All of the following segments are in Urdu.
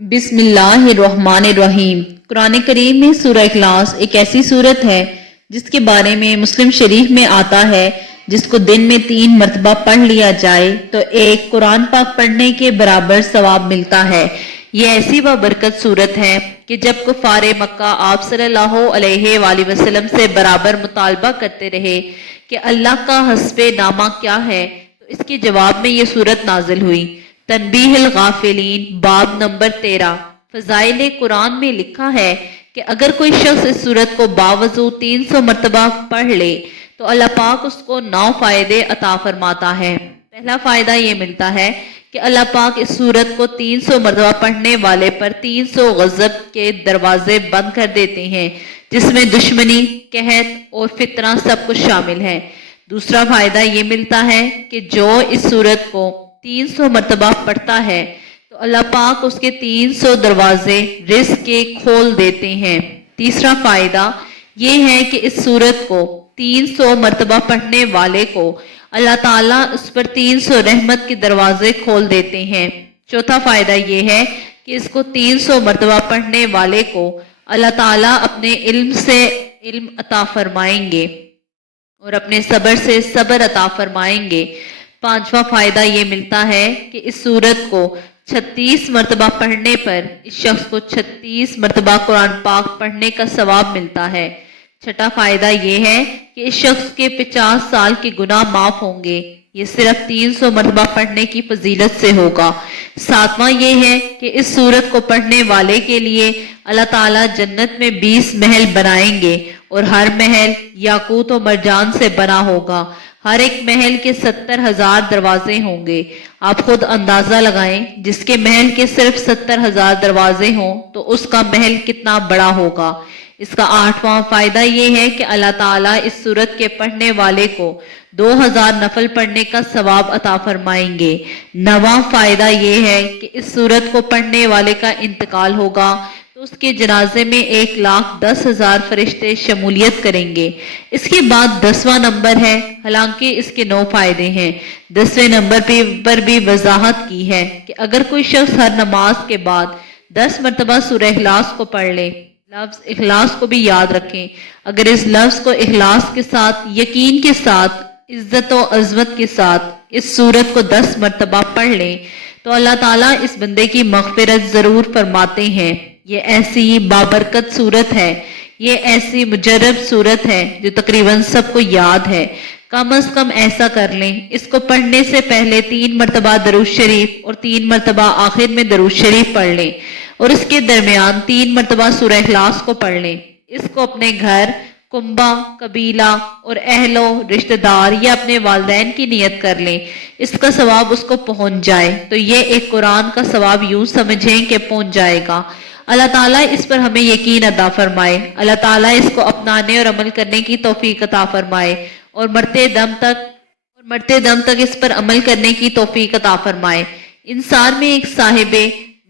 بسم اللہ الرحمن الرحیم۔ قرآن کریم میں سورہ اخلاص ایک ایسی سورت ہے جس کے بارے میں مسلم شریف میں آتا ہے جس کو دن میں 3 مرتبہ پڑھ لیا جائے تو ایک قرآن پاک پڑھنے کے برابر ثواب ملتا ہے۔ یہ ایسی بابرکت سورت ہے کہ جب کفار مکہ آپ صلی اللہ علیہ وآلہ وسلم سے برابر مطالبہ کرتے رہے کہ اللہ کا حسب نامہ کیا ہے تو اس کے جواب میں یہ سورت نازل ہوئی۔ تنبیہ الغافلین باب نمبر 13۔ فضائل قرآن میں لکھا ہے کہ اگر کوئی شخص اس سورت کو باوضو 300 مرتبہ پڑھ لے تو اللہ پاک اس کو 9 فائدے عطا فرماتا ہے۔ پہلا فائدہ یہ ملتا ہے کہ اللہ پاک اس سورت کو 300 مرتبہ پڑھنے والے پر 300 غضب کے دروازے بند کر دیتے ہیں جس میں دشمنی، قحط اور فتنہ سب کچھ شامل ہے۔ دوسرا فائدہ یہ ملتا ہے کہ جو اس سورت کو 300 مرتبہ پڑھتا ہے تو اللہ پاک اس کے 300 دروازے رزق کے کھول دیتے ہیں۔ تیسرا فائدہ یہ ہے کہ اس سورت کو 300 مرتبہ پڑھنے والے کو اللہ تعالیٰ اس پر 300 رحمت کے دروازے کھول دیتے ہیں۔ چوتھا فائدہ یہ ہے کہ اس کو 300 مرتبہ پڑھنے والے کو اللہ تعالیٰ اپنے علم سے علم عطا فرمائیں گے اور اپنے صبر سے صبر عطا فرمائیں گے۔ پانچواں فائدہ یہ ملتا ہے کہ اس سورت کو 36 مرتبہ پڑھنے پر اس شخص کو 36 مرتبہ قرآن پاک پڑھنے کا ثواب ملتا ہے۔ چھٹا فائدہ یہ ہے کہ اس شخص کے 50 سال کے گناہ معاف ہوں گے، یہ صرف 300 مرتبہ پڑھنے کی فضیلت سے ہوگا۔ ساتواں یہ ہے کہ اس سورت کو پڑھنے والے کے لیے اللہ تعالیٰ جنت میں 20 محل بنائیں گے اور ہر محل یاقوت و مرجان سے بنا ہوگا۔ ہر ایک محل کے 70,000 دروازے ہوں گے۔ آپ خود اندازہ لگائیں، جس کے محل کے صرف 70,000 دروازے ہوں تو اس کا محل کتنا بڑا ہوگا۔ اس کا 8واں فائدہ یہ ہے کہ اللہ تعالیٰ اس سورت کے پڑھنے والے کو 2000 نفل پڑھنے کا ثواب عطا فرمائیں گے۔ 9واں فائدہ یہ ہے کہ اس سورت کو پڑھنے والے کا انتقال ہوگا تو اس کے جنازے میں 1,10,000 فرشتے شمولیت کریں گے۔ اس کے بعد 10واں نمبر ہے، حالانکہ اس کے 9 فائدے ہیں۔ 10ویں نمبر پر بھی وضاحت کی ہے کہ اگر کوئی شخص ہر نماز کے بعد 10 مرتبہ سورہ اخلاص کو پڑھ لے، لفظ اخلاص کو بھی یاد رکھیں، اگر اس لفظ کو اخلاص کے ساتھ، یقین کے ساتھ، عزت و عظمت کے ساتھ اس سورت کو 10 مرتبہ پڑھ لیں تو اللہ تعالیٰ اس بندے کی مغفرت ضرور فرماتے ہیں۔ یہ ایسی بابرکت سورت ہے، یہ ایسی مجرب سورت ہے جو تقریباً سب کو یاد ہے۔ کم از کم ایسا کر لیں، اس کو پڑھنے سے پہلے 3 مرتبہ درود شریف اور 3 مرتبہ آخر میں درود شریف پڑھ لیں اور اس کے درمیان 3 مرتبہ سورہ اخلاص کو پڑھ لیں۔ اس کو اپنے گھر، کنبہ، قبیلہ اور اہل و رشتہ دار یا اپنے والدین کی نیت کر لیں، اس کا ثواب اس کو پہنچ جائے تو یہ ایک قرآن کا ثواب یوں سمجھیں کہ پہنچ جائے گا۔ اللہ تعالیٰ اس پر ہمیں یقین عطا فرمائے، اللہ تعالیٰ اس کو اپنانے اور عمل کرنے کی توفیق عطا فرمائے اور مرتے دم تک اس پر عمل کرنے کی توفیق عطا فرمائے۔ انصار میں ایک صاحب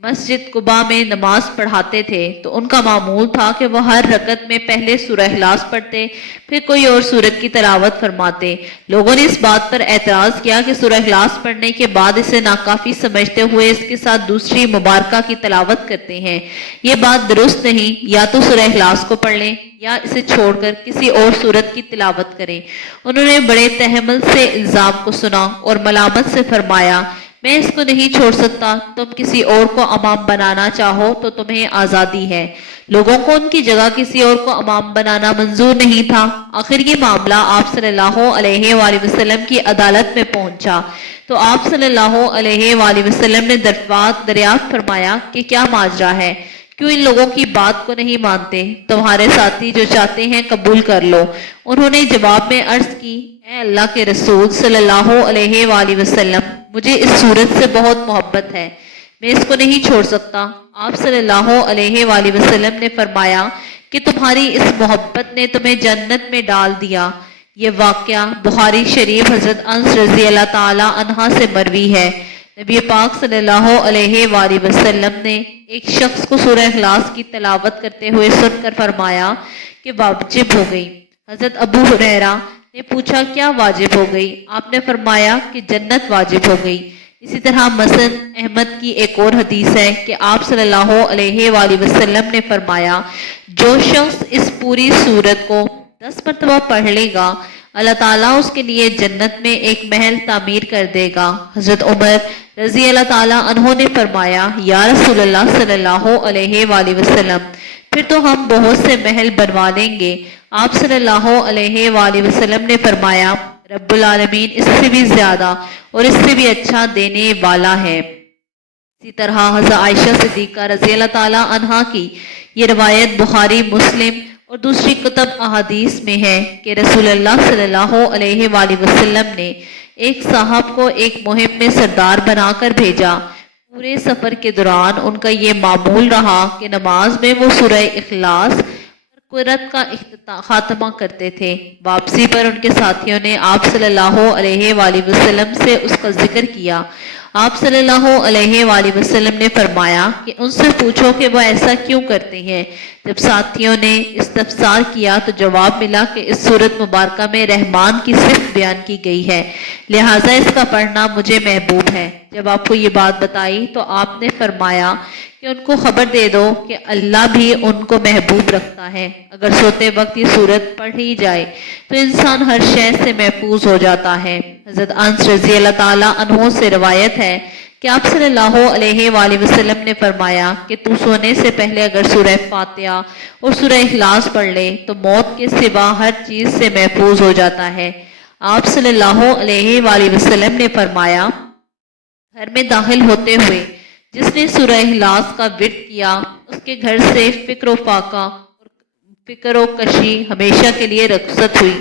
مسجد قباء میں نماز پڑھاتے تھے تو ان کا معمول تھا کہ وہ ہر رکعت میں پہلے سورہ اخلاص پڑھتے، پھر کوئی اور سورت کی تلاوت فرماتے۔ لوگوں نے اس بات پر اعتراض کیا کہ سورہ اخلاص پڑھنے کے بعد اسے ناکافی سمجھتے ہوئے اس کے ساتھ دوسری مبارکہ کی تلاوت کرتے ہیں، یہ بات درست نہیں، یا تو سورہ اخلاص کو پڑھ لیں یا اسے چھوڑ کر کسی اور سورت کی تلاوت کریں۔ انہوں نے بڑے تحمل سے الزام کو سنا اور ملامت سے فرمایا، میں اس کو نہیں چھوڑ سکتا، تم کسی اور کو امام بنانا چاہو تو تمہیں آزادی ہے۔ لوگوں کو ان کی جگہ کسی اور کو امام بنانا منظور نہیں تھا۔ آخر یہ معاملہ آپ صلی اللہ علیہ وآلہ وسلم کی عدالت میں پہنچا تو آپ صلی اللہ علیہ وآلہ وسلم نے دریافت فرمایا کہ کیا ماجرا ہے، کیوں ان لوگوں کی بات کو نہیں مانتے؟ تمہارے ساتھی جو چاہتے ہیں قبول کر لو۔ انہوں نے جواب میں عرض کی، اے اللہ کے رسول صلی اللہ علیہ وآلہ وسلم، مجھے اس صورت سے بہت محبت ہے، میں اس کو نہیں چھوڑ سکتا۔ آپ صلی اللہ علیہ وآلہ وسلم نے فرمایا کہ تمہاری اس محبت نے تمہیں جنت میں ڈال دیا۔ یہ واقعہ بخاری شریف حضرت انس رضی اللہ تعالی عنہ سے مروی ہے۔ نبی پاک صلی اللہ علیہ وآلہ وسلم نے ایک شخص کو سورہ اخلاص کی تلاوت کرتے ہوئے سن کر فرمایا کہ واجب ہو گئی۔ حضرت ابو ہریرہ نے پوچھا کیا واجب ہو گئی؟ آپ نے فرمایا کہ جنت واجب ہو گئی۔ اسی طرح مسند احمد کی ایک اور حدیث ہے کہ آپ صلی اللہ علیہ وآلہ وسلم نے فرمایا جو شخص اس پوری سورت کو 10 مرتبہ پڑھ لے گا اللہ تعالیٰ اس کے لیے جنت میں ایک محل تعمیر کر دے گا۔ حضرت عمر رضی اللہ تعالیٰ عنہ نے فرمایا یا رسول اللہ صلی اللہ علیہ وآلہ وسلم پھر تو ہم بہت سے محل بنوا لیں گے۔ آپ صلی اللہ علیہ وآلہ وسلم نے فرمایا رب العالمین اس سے بھی زیادہ اور اس سے بھی اچھا دینے والا ہے۔ اسی طرح حضرت عائشہ صدیقہ رضی اللہ تعالیٰ عنہا کی یہ روایت بخاری، مسلم اور دوسری کتب احادیث میں ہے کہ رسول اللہ صلی اللہ علیہ وآلہ وسلم نے ایک صاحب کو ایک مہم میں سردار بنا کر بھیجا۔ پورے سفر کے دوران ان کا یہ معمول رہا کہ نماز میں وہ سورہ اخلاص قرت کا خاتمہ کرتے تھے۔ واپسی پر ان کے ساتھیوں نے آپ صلی اللہ علیہ وآلہ وسلم سے اس کا ذکر کیا۔ آپ صلی اللہ علیہ وآلہ وسلم نے فرمایا کہ ان سے پوچھو کہ وہ ایسا کیوں کرتے ہیں۔ جب ساتھیوں نے استفسار کیا تو جواب ملا کہ اس سورت مبارکہ میں رحمان کی صفت بیان کی گئی ہے، لہٰذا اس کا پڑھنا مجھے محبوب ہے۔ جب آپ کو یہ بات بتائی تو آپ نے فرمایا کہ ان کو خبر دے دو کہ اللہ بھی ان کو محبوب رکھتا ہے۔ اگر سوتے وقت یہ سورت پڑھی جائے تو انسان ہر شے سے محفوظ ہو جاتا ہے۔ حضرت انس رضی اللہ تعالیٰ عنہ سے روایت ہے کہ آپ صلی اللہ علیہ وآلہ وسلم نے فرمایا کہ تو سونے سے پہلے اگر سورہ فاتحہ اور سورہ اخلاص پڑھ لے تو موت کے سوا ہر چیز سے محفوظ ہو جاتا ہے۔ آپ صلی اللہ علیہ وآلہ وسلم نے فرمایا گھر میں داخل ہوتے ہوئے جس نے سورہ اخلاص کا ورد کیا اس کے گھر سے فکر و فاقہ اور فکر و کشی ہمیشہ کے لیے رخصت ہوئی۔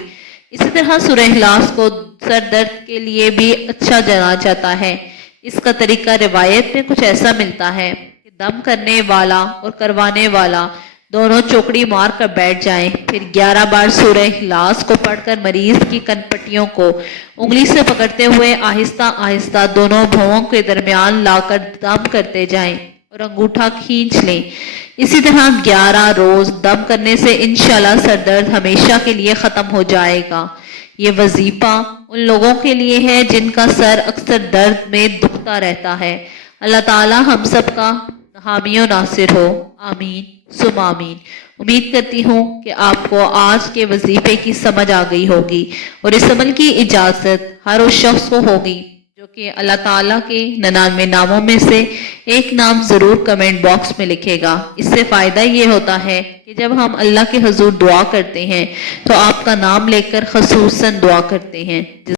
اسی طرح سورہ اخلاص کو سر درد کے لیے بھی اچھا جانا جاتا ہے۔ اس کا طریقہ روایت میں کچھ ایسا ملتا ہے کہ دم کرنے والا اور کروانے والا دونوں چوکڑی مار کر بیٹھ جائیں، پھر 11 بار سورہ اخلاص کو پڑھ کر مریض کی کن پٹیوں کو انگلی سے پکڑتے ہوئے آہستہ آہستہ دونوں بھووں کے درمیان لا کر دم کرتے جائیں اور انگوٹھا کھینچ لیں۔ اسی طرح 11 روز دم کرنے سے انشاءاللہ سر درد ہمیشہ کے لیے ختم ہو جائے گا۔ یہ وظیفہ ان لوگوں کے لیے ہے جن کا سر اکثر درد میں دکھتا رہتا ہے۔ اللہ تعالی ہم سب کا حامی و ناصر ہو، آمین ثم آمین۔ امید کرتی ہوں کہ آپ کو آج کے وظیفے کی سمجھ آ گئی ہوگی اور اس عمل کی اجازت ہر اس شخص کو ہوگی جو کہ اللہ تعالیٰ کے 99 ناموں میں سے ایک نام ضرور کمنٹ باکس میں لکھے گا۔ اس سے فائدہ یہ ہوتا ہے کہ جب ہم اللہ کے حضور دعا کرتے ہیں تو آپ کا نام لے کر خصوصاً دعا کرتے ہیں۔